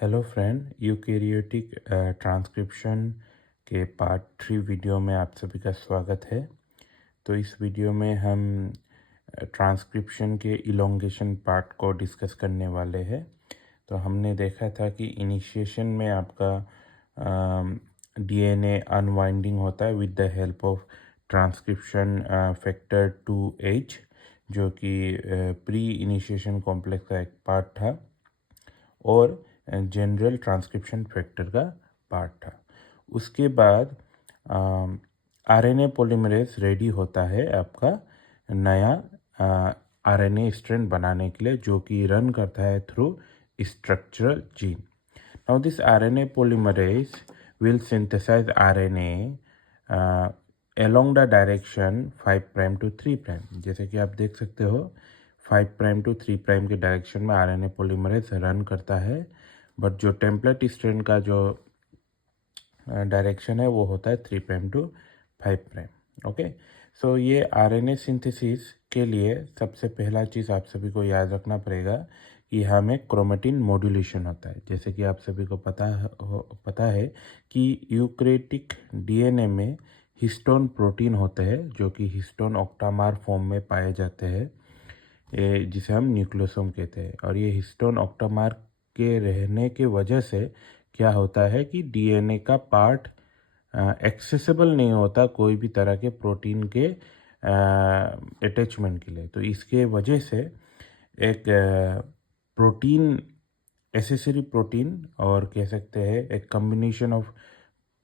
Hello friend, eukaryotic transcription के part 3 video में आप सभी का स्वागत है। तो इस वीडियो में हम ट्रांसक्रिप्शन के इलोंगेशन पार्ट को डिस्कस करने वाले हैं। तो हमने देखा था कि इनिशिएशन में आपका डीएनए अनवाइंडिंग होता है with the help of transcription factor 2H, जो कि प्री इनिशिएशन कॉम्प्लेक्स का एक पार्ट था और जनरल ट्रांसक्रिप्शन फैक्टर का पार्ट था। उसके बाद आरएनए पॉलीमरेज रेडी होता है आपका नया आरएनए स्ट्रैंड बनाने के लिए, जो कि रन करता है through structural gene. Now this RNA polymerase will synthesise RNA along the direction 5 prime to 3 prime. जैसे कि आप देख सकते हो 5 प्राइम टू 3 प्राइम के डायरेक्शन में आरएनए पॉलीमरेज रन करता है, बट जो टेम्पलेट स्ट्रैंड का जो डायरेक्शन है वो होता है 3 प्राइम टू 5 प्राइम। ओके, सो ये आरएनए सिंथेसिस के लिए सबसे पहला चीज़ आप सभी को याद रखना पड़ेगा कि हमें क्रोमेटिन मॉड्यूलेशन होता है। जैसे कि आप सभी को पता है कि यूकैरियोटिक डीएनए में हिस्टोन प्रोटीन होते हैं, जो कि हिस्टोन ऑक्टामर फॉर्म में पाए जाते हैं, जिसे हम न्यूक्लियोसोम कहते हैं। और ये हिस्टोन ऑक्टामर के रहने के वजह से क्या होता है कि डीएनए का पार्ट एक्सेसिबल नहीं होता कोई भी तरह के प्रोटीन के अटैचमेंट के लिए। तो इसके वजह से एक प्रोटीन एसेसरी प्रोटीन और कह सकते हैं एक कॉम्बिनेशन ऑफ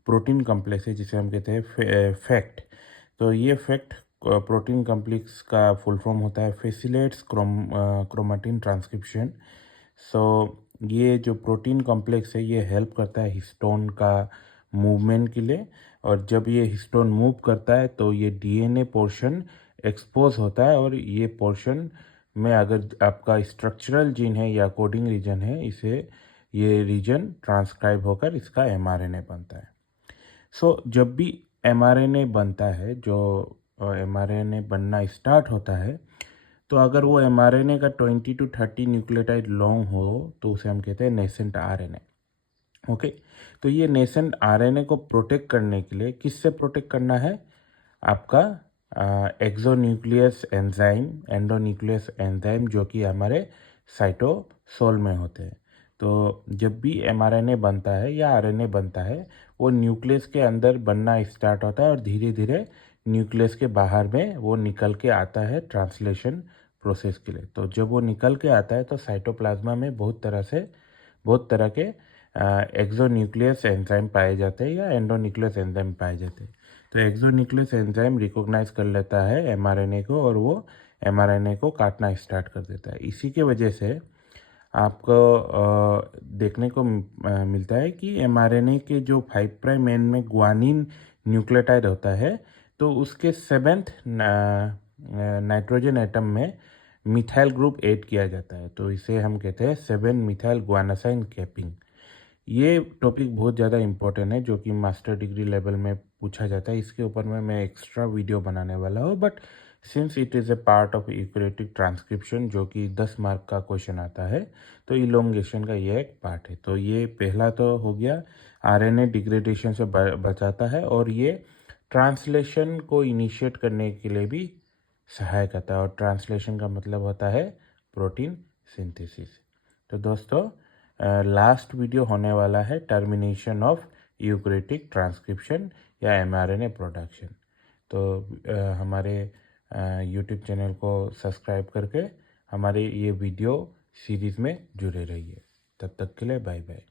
प्रोटीन कॉम्प्लेक्स है, जिसे हम कहते हैं फैक्ट। तो ये फैक्ट प्रोटीन कॉम्प्लेक्स का फुल फॉर्म होता है फैसिलिटेट्स क्रोमेटिन ट्रांसक्रिप्शन। सो ये जो प्रोटीन कॉम्प्लेक्स है ये हेल्प करता है हिस्टोन का मूवमेंट के लिए, और जब ये हिस्टोन मूव करता है तो ये डीएनए पोर्शन एक्सपोज होता है, और ये पोर्शन में अगर आपका स्ट्रक्चरल जीन है या कोडिंग रीजन है, इसे ये रीजन ट्रांसक्राइब होकर इसका एमआरएनए बनता है। सो जब भी एमआरएनए बनता है, जो एमआरएनए बनना स्टार्ट होता है, तो अगर वो एमआरएनए का 20 to 30 न्यूक्लियोटाइड लॉन्ग हो तो उसे हम कहते हैं नेसेंट आरएनए। ओके, तो ये नेसेंट आरएनए को प्रोटेक्ट करने के लिए किससे प्रोटेक्ट करना है? आपका एक्सोन्यूक्लियस एंजाइम, एंडोन्यूक्लियस एंजाइम, जो कि हमारे साइटोसोल में होते हैं। तो जब भी एमआरएनए बनता है या आरएनए बनता है, वो न्यूक्लियस के अंदर बनना स्टार्ट होता है और धीरे धीरे न्यूक्लियस के बाहर में वो निकल के आता है ट्रांसलेशन प्रोसेस के लिए। तो जब वो निकल के आता है तो साइटोप्लाज्मा में बहुत तरह के एक्सोन्यूक्लियस एंजाइम पाए जाते हैं या एंडोन्यूक्लियस एंजाइम पाए जाते हैं। तो एक्सोन्यूक्लियस एंजाइम रिकॉग्नाइज कर लेता है एमआरएनए को, और वो एमआरएनए को काटना स्टार्ट कर देता है। इसी के वजह से आपको देखने को मिलता है कि एमआरएनए के जो 5 प्राइम एंड में ग्वानिन न्यूक्लियोटाइड होता है, तो उसके 7th नाइट्रोजन एटम में मिथाइल ग्रुप ऐड किया जाता है। तो इसे हम कहते हैं 7 मिथाइल ग्वानासाइन कैपिंग। ये टॉपिक बहुत ज़्यादा इम्पोर्टेंट है, जो कि मास्टर डिग्री लेवल में पूछा जाता है। इसके ऊपर में मैं एक्स्ट्रा वीडियो बनाने वाला हूँ, but since it is a part of eukaryotic transcription, जो कि 10 मार्क का क्वेश्चन आता है, तो इलोंगेशन का ये एक पार्ट है। तो ये पहला तो हो गया, आरएनए डिग्रेडेशन से बचाता है, और ये ट्रांसलेशन को इनिशिएट करने के लिए भी सहायक करता है। और ट्रांसलेशन का मतलब होता है प्रोटीन सिंथेसिस। तो दोस्तों, लास्ट वीडियो होने वाला है टर्मिनेशन ऑफ यूकैरियोटिक ट्रांसक्रिप्शन या एमआरएनए प्रोडक्शन। तो हमारे यूट्यूब चैनल को सब्सक्राइब करके हमारे ये वीडियो सीरीज़ में जुड़े रहिए। तब तक के लिए बाय बाय।